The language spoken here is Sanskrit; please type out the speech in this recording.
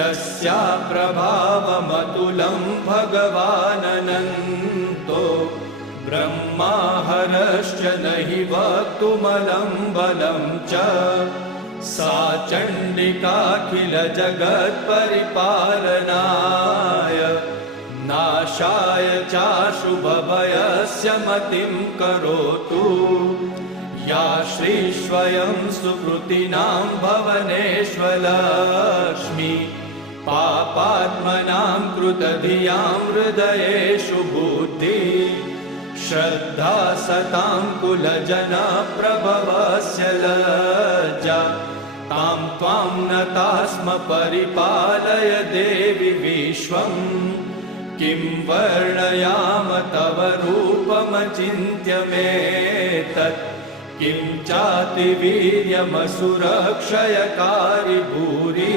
यस्या प्रभावमतुलं भगवाननन्तो ब्रह्माहरश्च नहि वक्तुमलं बलं च सा चण्डिकाखिलजगत्परिपालनाय नाशाय चाशुभभयस्य मतिं करोतु या श्रीस्वयं सुकृतिनां भवनेष्वलक्ष्मी पापात्मनां कृतधियां हृदयेषु बुद्धि श्रद्धा सतां कुलजनप्रभवस्य लज्जा तां त्वां नताः स्म परिपालय देवि विश्वम् किं वर्णयाम तव रूपमचिन्त्यमेतत् किं चातिवीर्यमसुरक्षयकारि भूरि।